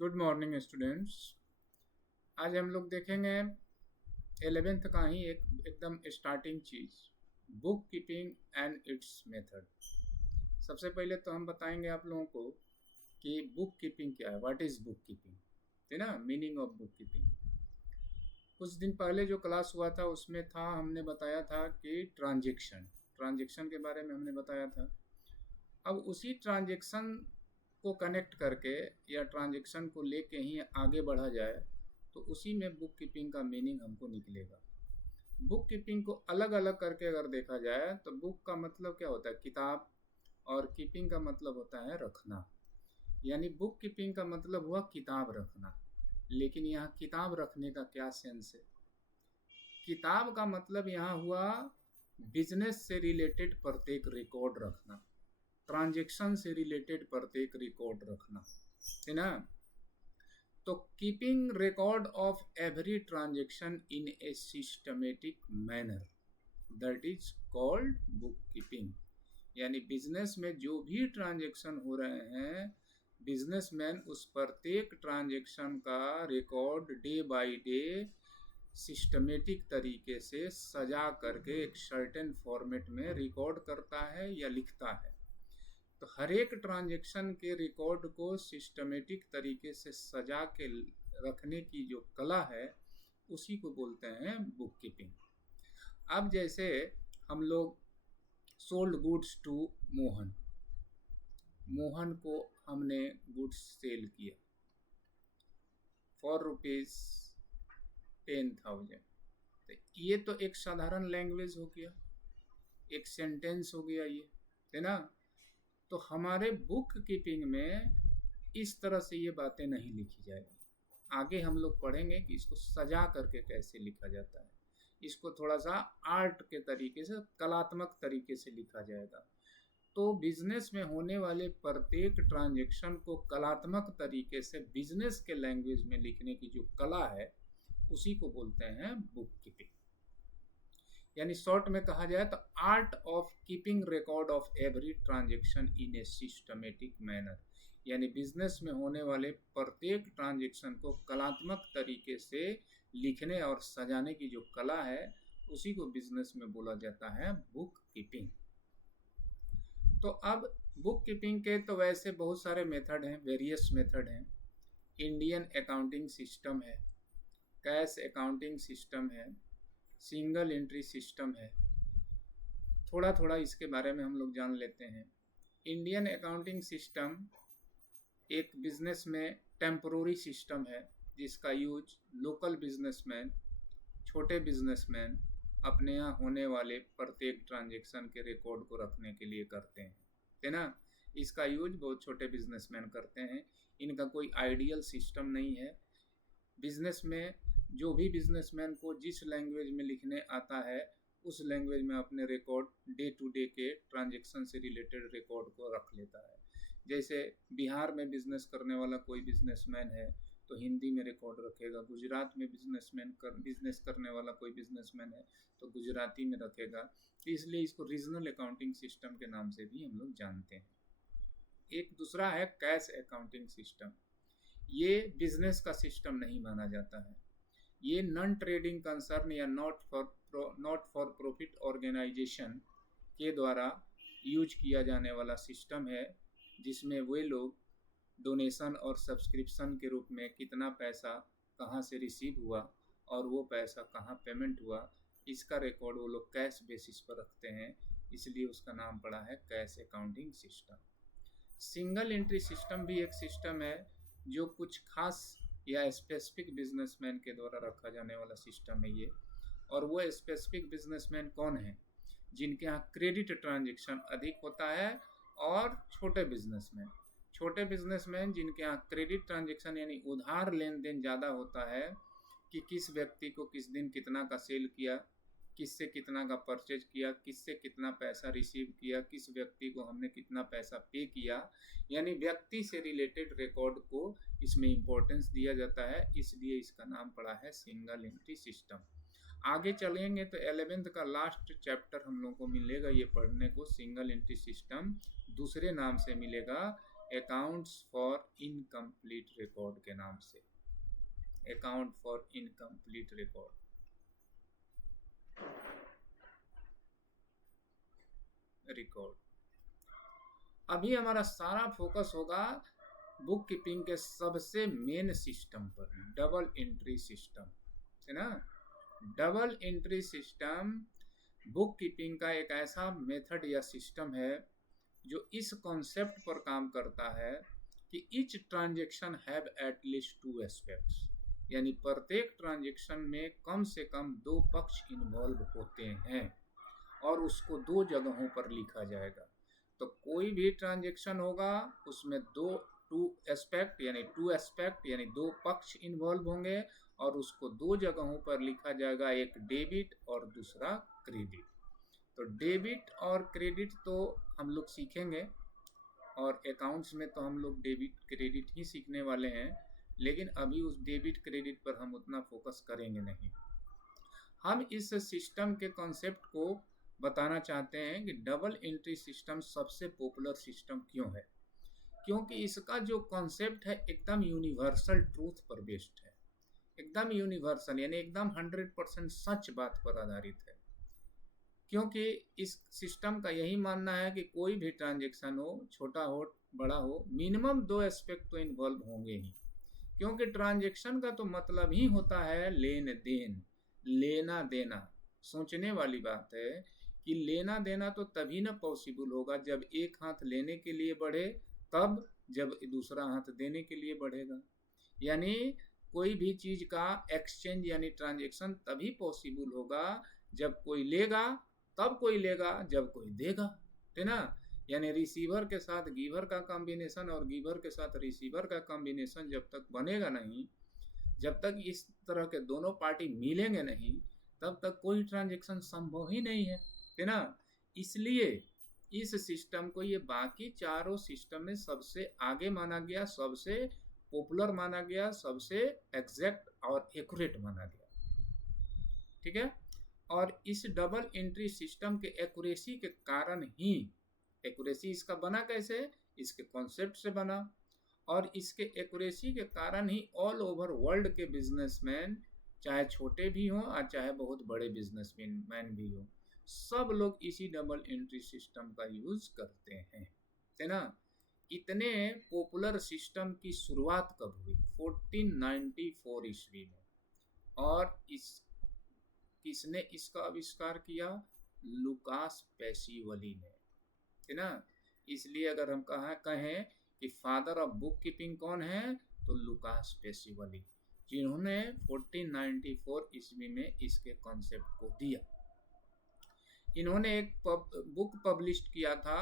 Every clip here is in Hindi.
Good morning students. आज हम लोग देखेंगे 11th का ही एकदम starting cheese, book keeping and it's method. सबसे पहले तो हम बताएंगे आप लोगों को कि बुक कीपिंग क्या है, व्हाट इज़ बुक कीपिंग, है ना, मीनिंग ऑफ बुक कीपिंग। कुछ दिन पहले जो क्लास हुआ था उसमें था, हमने बताया था कि ट्रांजेक्शन के बारे में हमने बताया था। अब उसी ट्रांजेक्शन को कनेक्ट करके या ट्रांजेक्शन को लेके ही आगे बढ़ा जाए तो उसी में बुक कीपिंग का मीनिंग हमको निकलेगा। बुक कीपिंग को अलग अलग करके अगर देखा जाए तो बुक का मतलब क्या होता है, किताब, और कीपिंग का मतलब होता है रखना। यानी बुक कीपिंग का मतलब हुआ किताब रखना, लेकिन यहाँ किताब रखने का क्या सेंस है। किताब का मतलब यहाँ हुआ बिजनेस से रिलेटेड प्रत्येक रिकॉर्ड रखना, ट्रांजेक्शन से रिलेटेड प्रत्येक रिकॉर्ड रखना, है ना। तो keeping record of every transaction in a systematic manner, that is called book keeping. यानी बिजनेस में जो भी ट्रांजेक्शन हो रहे हैं, बिजनेसमैन उस प्रत्येक ट्रांजेक्शन का record day by day systematic तरीके से सजा करके एक सर्टेन फॉर्मेट में रिकॉर्ड करता है या लिखता है। तो हर एक ट्रांजेक्शन के रिकॉर्ड को सिस्टमेटिक तरीके से सजा के रखने की जो कला है उसी को बोलते हैं बुक कीपिंग। अब जैसे हम लोग सोल्ड गुड्स टू मोहन को हमने गुड्स सेल किया फॉर ₹10,000। तो ये तो एक साधारण लैंग्वेज हो गया, एक सेंटेंस हो गया, ये है ना। तो हमारे बुक कीपिंग में इस तरह से ये बातें नहीं लिखी जाएगी। आगे हम लोग पढ़ेंगे कि इसको सजा करके कैसे लिखा जाता है, इसको थोड़ा सा आर्ट के तरीके से, कलात्मक तरीके से लिखा जाएगा। तो बिजनेस में होने वाले प्रत्येक ट्रांजेक्शन को कलात्मक तरीके से बिजनेस के लैंग्वेज में लिखने की जो कला है उसी को बोलते हैं बुक कीपिंग। यानी शॉर्ट में कहा जाए तो art of keeping record of every transaction in a systematic manner. यानी बिजनेस में होने वाले प्रत्येक ट्रांजेक्शन को कलात्मक तरीके से लिखने और सजाने की जो कला है उसी को बिजनेस में बोला जाता है बुक कीपिंग। तो अब बुक कीपिंग के तो वैसे बहुत सारे मेथड हैं, वेरियस मेथड हैं। इंडियन अकाउंटिंग सिस्टम है, कैश अकाउंटिंग सिस्टम है, सिंगल एंट्री सिस्टम है। थोड़ा थोड़ा इसके बारे में हम लोग जान लेते हैं। इंडियन अकाउंटिंग सिस्टम एक बिजनेस में टेम्पोररी सिस्टम है जिसका यूज लोकल बिजनेसमैन, छोटे बिजनेसमैन अपने यहाँ होने वाले प्रत्येक ट्रांजेक्शन के रिकॉर्ड को रखने के लिए करते हैं, है ना। इसका यूज बहुत छोटे बिजनेसमैन करते हैं। इनका कोई आइडियल सिस्टम नहीं है। बिजनेस में जो भी बिजनेसमैन को जिस लैंग्वेज में लिखने आता है उस लैंग्वेज में अपने रिकॉर्ड डे टू डे के ट्रांजेक्शन से रिलेटेड रिकॉर्ड को रख लेता है। जैसे बिहार में बिजनेस करने वाला कोई बिजनेसमैन है तो हिंदी में रिकॉर्ड रखेगा, गुजरात में बिजनेस करने वाला कोई बिजनेसमैन है तो गुजराती में रखेगा। इसलिए इसको रीजनल अकाउंटिंग सिस्टम के नाम से भी हम लोग जानते हैं। एक दूसरा है कैश अकाउंटिंग सिस्टम। ये बिजनेस का सिस्टम नहीं माना जाता है। ये नॉन ट्रेडिंग कंसर्न या नॉट फॉर प्रॉफिट ऑर्गेनाइजेशन के द्वारा यूज किया जाने वाला सिस्टम है, जिसमें वे लोग डोनेशन और सब्सक्रिप्शन के रूप में कितना पैसा कहाँ से रिसीव हुआ और वो पैसा कहाँ पेमेंट हुआ, इसका रिकॉर्ड वो लोग कैश बेसिस पर रखते हैं। इसलिए उसका नाम पड़ा है cash accounting system. Single entry system भी एक सिस्टम है जो कुछ खास या स्पेसिफिक बिजनेसमैन के द्वारा रखा जाने वाला सिस्टम है ये। और वो स्पेसिफिक बिजनेसमैन कौन है? जिनके यहाँ क्रेडिट ट्रांजेक्शन अधिक होता है, और छोटे बिजनेसमैन जिनके यहाँ क्रेडिट ट्रांजेक्शन यानी उधार लेन देन ज़्यादा होता है, कि किस व्यक्ति को किस दिन कितना का सेल किया, किससे कितना का परचेज किया, किससे कितना पैसा रिसीव किया, किस व्यक्ति को हमने कितना पैसा पे किया। यानी व्यक्ति से रिलेटेड रिकॉर्ड को इसमें इम्पोर्टेंस दिया जाता है, इसलिए इसका नाम पड़ा है सिंगल एंट्री सिस्टम। आगे चलेंगे तो 11th का लास्ट चैप्टर हम लोगों को मिलेगा ये पढ़ने को, सिंगल एंट्री सिस्टम दूसरे नाम से मिलेगा अकाउंट्स फॉर इनकम्प्लीट रिकॉर्ड के नाम से, अकाउंट फॉर इनकम्प्लीट रिकॉर्ड। अभी हमारा सारा फोकस होगा बुक कीपिंग के सबसे मेन सिस्टम पर, डबल एंट्री सिस्टम, है ना। Double entry system book keeping का एक ऐसा मेथड या सिस्टम है जो इस कॉन्सेप्ट पर काम करता है कि each transaction have at least 2 aspects, यानी प्रत्येक ट्रांजेक्शन में कम से कम 2 पक्ष इन्वॉल्व होते हैं और उसको 2 जगहों पर लिखा जाएगा। तो कोई भी ट्रांजेक्शन होगा उसमें टू एस्पेक्ट यानी 2 पक्ष इन्वॉल्व होंगे और उसको 2 जगहों पर लिखा जाएगा, एक डेबिट और दूसरा क्रेडिट। तो डेबिट और क्रेडिट तो हम लोग सीखेंगे और अकाउंट्स में तो हम लोग डेबिट क्रेडिट ही सीखने वाले हैं, लेकिन अभी उस डेबिट क्रेडिट पर हम उतना फोकस करेंगे नहीं। हम इस सिस्टम के कॉन्सेप्ट को बताना चाहते हैं कि डबल एंट्री सिस्टम सबसे पॉपुलर सिस्टम क्यों है, क्योंकि इसका जो कॉन्सेप्ट है एकदम यूनिवर्सल ट्रूथ पर बेस्ड है, एकदम यूनिवर्सल यानी एकदम 100% सच बात पर आधारित है। क्योंकि इस सिस्टम का यही मानना है कि कोई भी ट्रांजेक्शन हो, छोटा हो बड़ा हो, मिनिमम 2 एस्पेक्ट तो इन्वॉल्व होंगे ही, क्योंकि ट्रांजेक्शन का तो मतलब ही होता है लेन देन, लेना देना। सोचने वाली बात है कि लेना देना तो तभी ना पॉसिबल होगा जब एक हाथ लेने के लिए बढ़े, तब जब दूसरा हाथ देने के लिए बढ़ेगा। यानी कोई भी चीज का एक्सचेंज यानी ट्रांजेक्शन तभी पॉसिबल होगा जब कोई लेगा, तब कोई लेगा जब कोई देगा, है ना। यानी रिसीवर के साथ गिवर का कॉम्बिनेशन और गिवर के साथ रिसीवर का कॉम्बिनेशन जब तक बनेगा नहीं, जब तक इस तरह के दोनों पार्टी मिलेंगे नहीं, तब तक कोई ट्रांजेक्शन संभव ही नहीं है ना। इसलिए इस सिस्टम को ये बाकी चारों सिस्टम में सबसे आगे माना गया, सबसे पॉपुलर माना गया, सबसे एग्जैक्ट और एक्यूरेट माना गया, ठीक है। और इस डबल एंट्री सिस्टम के एक्यूरेसी के कारण ही, एक्यूरेसी इसका बना कैसे, इसके कॉन्सेप्ट से बना, और इसके एक्यूरेसी के कारण ही ऑल ओवर वर्ल्ड के बिजनेसमैन, चाहे छोटे भी हों और चाहे बहुत बड़े बिजनेसमैन भी हों, सब लोग इसी डबल एंट्री सिस्टम का यूज करते हैं, है ना। इतने पॉपुलर सिस्टम की शुरुआत कब हुई? 1494 ईस्वी में। और किसने इसका आविष्कार किया? लुकास पेसिवली ने, है ना। इसलिए अगर हम कहें कि फादर ऑफ बुक कीपिंग कौन है, तो लुकास पेसिवली, जिन्होंने 1494 ईस्वी में इसके कॉन्सेप्ट को दिया। इन्होंने एक बुक पब्लिश किया था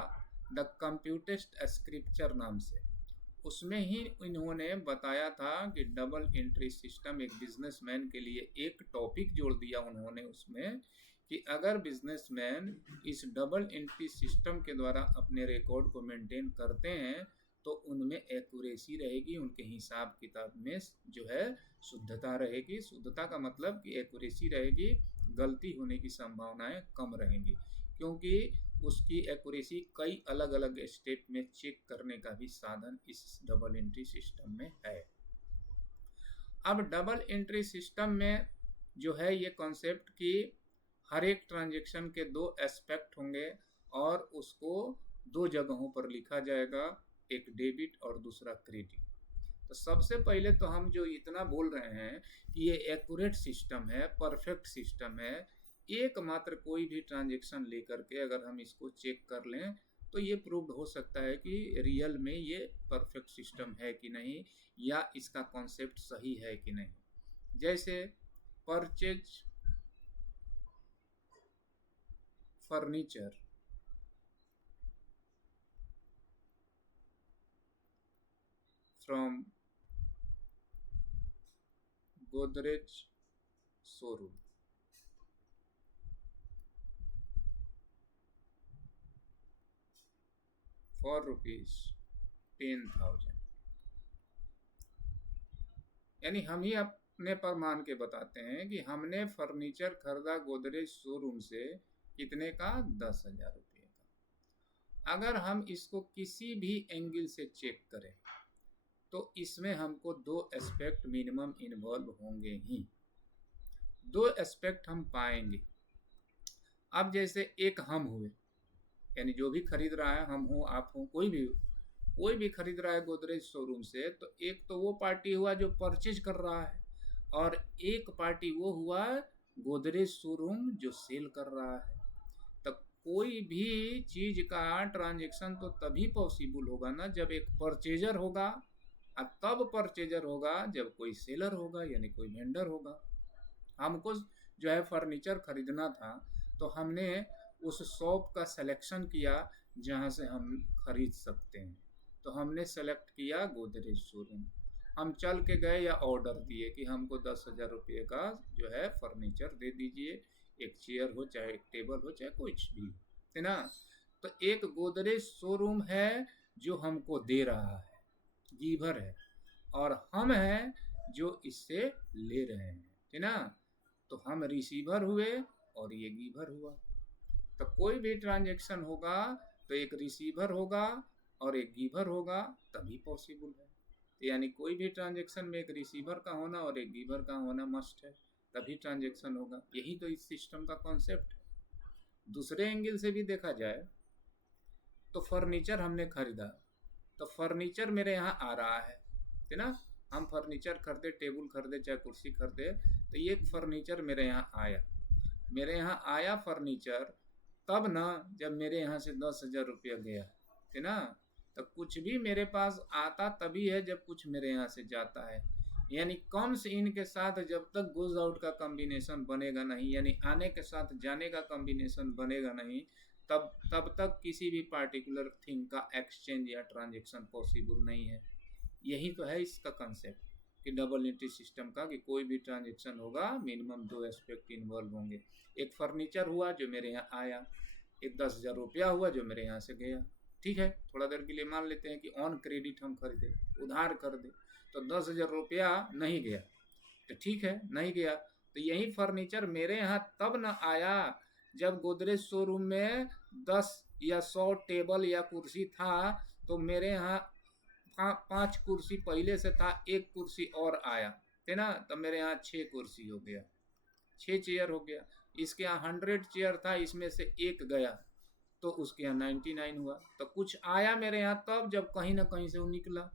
द कंप्यूटेस्ट स्क्रिप्चर नाम से। उसमें ही इन्होंने बताया था कि डबल एंट्री सिस्टम एक बिजनेसमैन के लिए एक टॉपिक जोड़ दिया उन्होंने उसमें, कि अगर बिजनेसमैन इस डबल एंट्री सिस्टम के द्वारा अपने रिकॉर्ड को मेंटेन करते हैं तो उनमें एक्यूरेसी रहेगी, उनके हिसाब किताब में जो है शुद्धता रहेगी। शुद्धता का मतलब कि एक्यूरेसी रहेगी, गलती होने की संभावनाएं कम रहेंगी, क्योंकि उसकी एक्यूरेसी कई अलग अलग स्टेप में चेक करने का भी साधन इस डबल एंट्री सिस्टम में है। अब डबल एंट्री सिस्टम में जो है ये कॉन्सेप्ट कि हर एक ट्रांजेक्शन के 2 एस्पेक्ट होंगे और उसको 2 जगहों पर लिखा जाएगा, एक डेबिट और दूसरा क्रेडिट। तो सबसे पहले तो हम जो इतना बोल रहे हैं कि ये एक्यूरेट सिस्टम है, परफेक्ट सिस्टम है, एकमात्र कोई भी ट्रांजेक्शन लेकर के अगर हम इसको चेक कर लें तो ये प्रूव्ड हो सकता है कि रियल में ये परफेक्ट सिस्टम है कि नहीं, या इसका कॉन्सेप्ट सही है कि नहीं। जैसे purchase furniture from Godrej showroom, for ₹10,000, यानी हम ही अपने पर मान के बताते हैं कि हमने फर्नीचर खरीदा गोदरेज शोरूम से, कितने का? 10,000 रुपये का। अगर हम इसको किसी भी एंगल से चेक करें तो इसमें हमको दो एस्पेक्ट मिनिमम इन्वॉल्व होंगे ही, दो एस्पेक्ट हम पाएंगे। अब जैसे एक हम हुए, यानी जो भी खरीद रहा है, हम हो आप हो कोई भी हो, कोई भी खरीद रहा है गोदरेज शोरूम से, तो एक तो वो पार्टी हुआ जो परचेज कर रहा है, और एक पार्टी वो हुआ गोदरेज शोरूम जो सेल कर रहा है। तो कोई भी चीज का ट्रांजैक्शन तो तभी पॉसिबल होगा ना जब एक परचेजर होगा, और तब परचेजर होगा जब कोई सेलर होगा, यानी कोई वेंडर होगा। हमको जो है फर्नीचर खरीदना था, तो हमने उस शॉप का सिलेक्शन किया जहाँ से हम खरीद सकते हैं, तो हमने सेलेक्ट किया गोदरेज शोरूम। हम चल के गए या ऑर्डर दिए कि हमको 10,000 रुपये का जो है फर्नीचर दे दीजिए, एक चेयर हो चाहे एक टेबल हो चाहे कुछ भी, है ना। तो एक गोदरेज शोरूम है जो हमको दे रहा है, गीवर है, और हम हैं जो इससे ले रहे हैं, है ना। तो हम रिसीवर हुए और ये गीवर हुआ। तो कोई भी ट्रांजैक्शन होगा तो एक रिसीवर होगा और एक गीवर होगा, तभी पॉसिबल है। यानी कोई भी ट्रांजैक्शन में एक रिसीवर का होना और एक गीवर का होना मस्ट है, तभी ट्रांजैक्शन होगा। यही तो इस सिस्टम का कॉन्सेप्ट है। दूसरे एंगल से भी देखा जाए तो फर्नीचर हमने खरीदा, तो फर्नीचर मेरे यहाँ आ रहा है ना। हम फर्नीचर खरीदे, टेबल खरीदे चाहे कुर्सी खरीदे, तो ये फर्नीचर मेरे यहाँ आया, मेरे यहाँ आया फर्नीचर तब ना जब मेरे यहाँ से 10,000 रुपया गया, है ना। तो कुछ भी मेरे पास आता तभी है जब कुछ मेरे यहाँ से जाता है। यानी कम्स इन के साथ जब तक गोज आउट का कॉम्बिनेशन बनेगा नहीं, यानी आने के साथ जाने का कॉम्बिनेशन बनेगा नहीं, तब तक किसी भी पार्टिकुलर थिंग का एक्सचेंज या ट्रांजेक्शन पॉसिबल नहीं है। यही तो है इसका कंसेप्ट कि डबल एंट्री सिस्टम का, कि कोई भी ट्रांजेक्शन होगा मिनिमम दो एस्पेक्ट इन्वॉल्व होंगे। एक फर्नीचर हुआ जो मेरे यहाँ आया, एक 10,000 रुपया हुआ जो मेरे यहाँ से गया। ठीक है, थोड़ा देर के लिए मान लेते हैं कि ऑन क्रेडिट हम खरीदे, उधार कर दे, तो 10,000 रुपया नहीं गया, तो ठीक है नहीं गया। तो यही फर्नीचर मेरे यहाँ तब न आया जब गोदरेज शोरूम में 10 या 100 टेबल या कुर्सी था, तो मेरे यहाँ 5 कुर्सी पहले से था, एक कुर्सी और आया, है ना। तो मेरे यहाँ 6 कुर्सी हो गया, 6 चेयर हो गया। इसके यहाँ 100 चेयर था, इसमें से एक गया, तो उसके यहाँ 99 हुआ। तो कुछ आया मेरे यहाँ तब जब कहीं ना कहीं से वो निकला,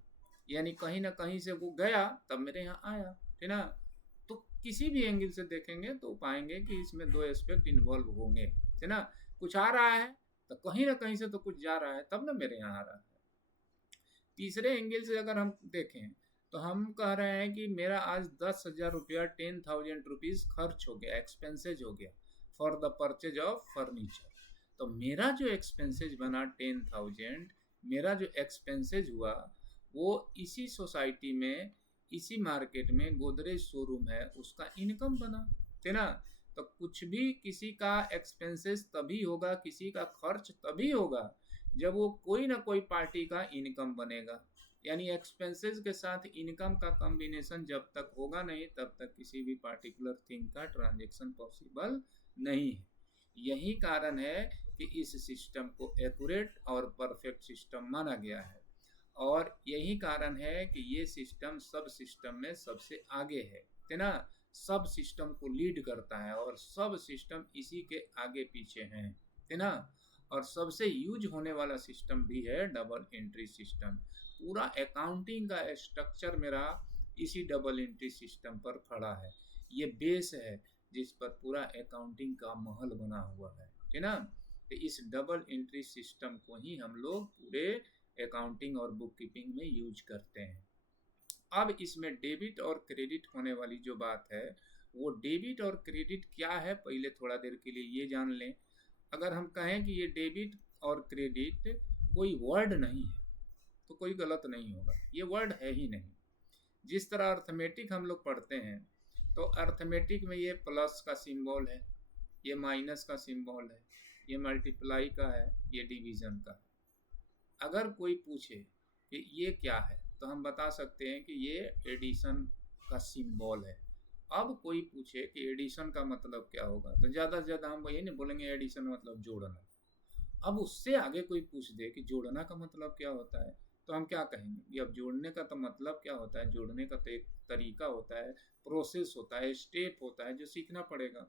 यानी कहीं ना कहीं से वो गया तब मेरे यहाँ आया, है ना। तो किसी भी एंगल से देखेंगे तो पाएंगे कि इसमें दो एस्पेक्ट इन्वॉल्व होंगे, है ना। कुछ आ रहा है तो कहीं ना कहीं से तो कुछ जा रहा है, तब ना मेरे यहाँ आ रहा है। तीसरे एंगल से अगर हम देखें तो हम कह रहे हैं कि मेरा आज 10,000 रुपया 10,000 रुपीज़ खर्च हो गया, एक्सपेंसेज हो गया for the purchase of furniture. तो मेरा जो एक्सपेंसेज बना 10,000, मेरा जो एक्सपेंसेज हुआ वो इसी सोसाइटी में, इसी मार्केट में गोदरेज शोरूम है उसका इनकम बना, है ना। तो कुछ भी किसी का एक्सपेंसेस तभी होगा, किसी का खर्च तभी होगा जब वो कोई ना कोई पार्टी का इनकम बनेगा। यानी एक्सपेंसेस के साथ इनकम का कॉम्बिनेशन जब तक होगा नहीं, तब तक किसी भी पार्टिकुलर थिंग का ट्रांजैक्शन पॉसिबल नहीं है। यही कारण है कि इस सिस्टम को एक्यूरेट और परफेक्ट सिस्टम माना गया है, और यही कारण है कि ये सिस्टम सब सिस्टम में सबसे आगे है ना। सब सिस्टम को लीड करता है और सब सिस्टम इसी के आगे पीछे हैं, है ना। और सबसे यूज होने वाला सिस्टम भी है डबल एंट्री सिस्टम। पूरा अकाउंटिंग का स्ट्रक्चर मेरा इसी डबल एंट्री सिस्टम पर खड़ा है। ये बेस है जिस पर पूरा अकाउंटिंग का महल बना हुआ है ना। तो इस डबल एंट्री सिस्टम को ही हम लोग पूरे अकाउंटिंग और बुक कीपिंग में यूज करते हैं। अब इसमें डेबिट और क्रेडिट होने वाली जो बात है, वो डेबिट और क्रेडिट क्या है पहले थोड़ा देर के लिए ये जान लें। अगर हम कहें कि ये डेबिट और क्रेडिट कोई वर्ड नहीं है तो कोई गलत नहीं होगा, ये वर्ड है ही नहीं। जिस तरह अर्थमेटिक हम लोग पढ़ते हैं तो अर्थमेटिक में ये प्लस का सिंबल है, ये माइनस का सिंबल है, ये मल्टीप्लाई का है, ये डिवीजन का है। अगर कोई पूछे कि ये क्या है तो हम बता सकते हैं कि ये एडिशन का सिंबल है। अब कोई पूछे कि एडिशन का मतलब क्या होगा तो ज़्यादा से ज़्यादा हम वही नहीं बोलेंगे, एडिशन मतलब जोड़ना। अब उससे आगे कोई पूछ दे कि जोड़ना का मतलब क्या होता है, तो हम क्या कहेंगे? ये अब जोड़ने का तो मतलब क्या होता है? जोड़ने का तो एक तरीका होता है, प्रोसेस होता है, स्टेप होता है जो सीखना पड़ेगा।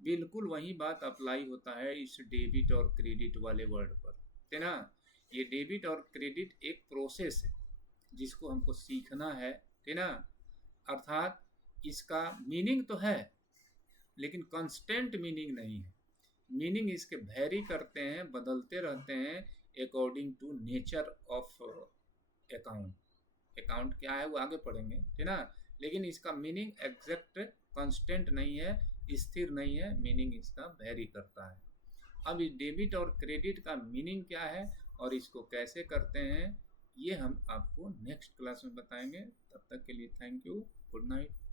बिल्कुल वही बात अप्लाई होता है इस डेबिट और क्रेडिट वाले वर्ड पर, है ना? ये डेबिट और क्रेडिट एक प्रोसेस है जिसको हमको सीखना है ना? अर्थात इसका मीनिंग तो है लेकिन कांस्टेंट मीनिंग नहीं है। मीनिंग इसके वैरी करते हैं, बदलते रहते हैं according to nature of account. Account क्या है वो आगे पढ़ेंगे, है ना? लेकिन इसका मीनिंग एग्जैक्ट कांस्टेंट नहीं है, स्थिर नहीं है, मीनिंग इसका वैरी करता है। अब इस डेबिट और क्रेडिट का मीनिंग क्या है और इसको कैसे करते हैं, ये हम आपको नेक्स्ट क्लास में बताएंगे। तब तक के लिए थैंक यू, गुड नाइट।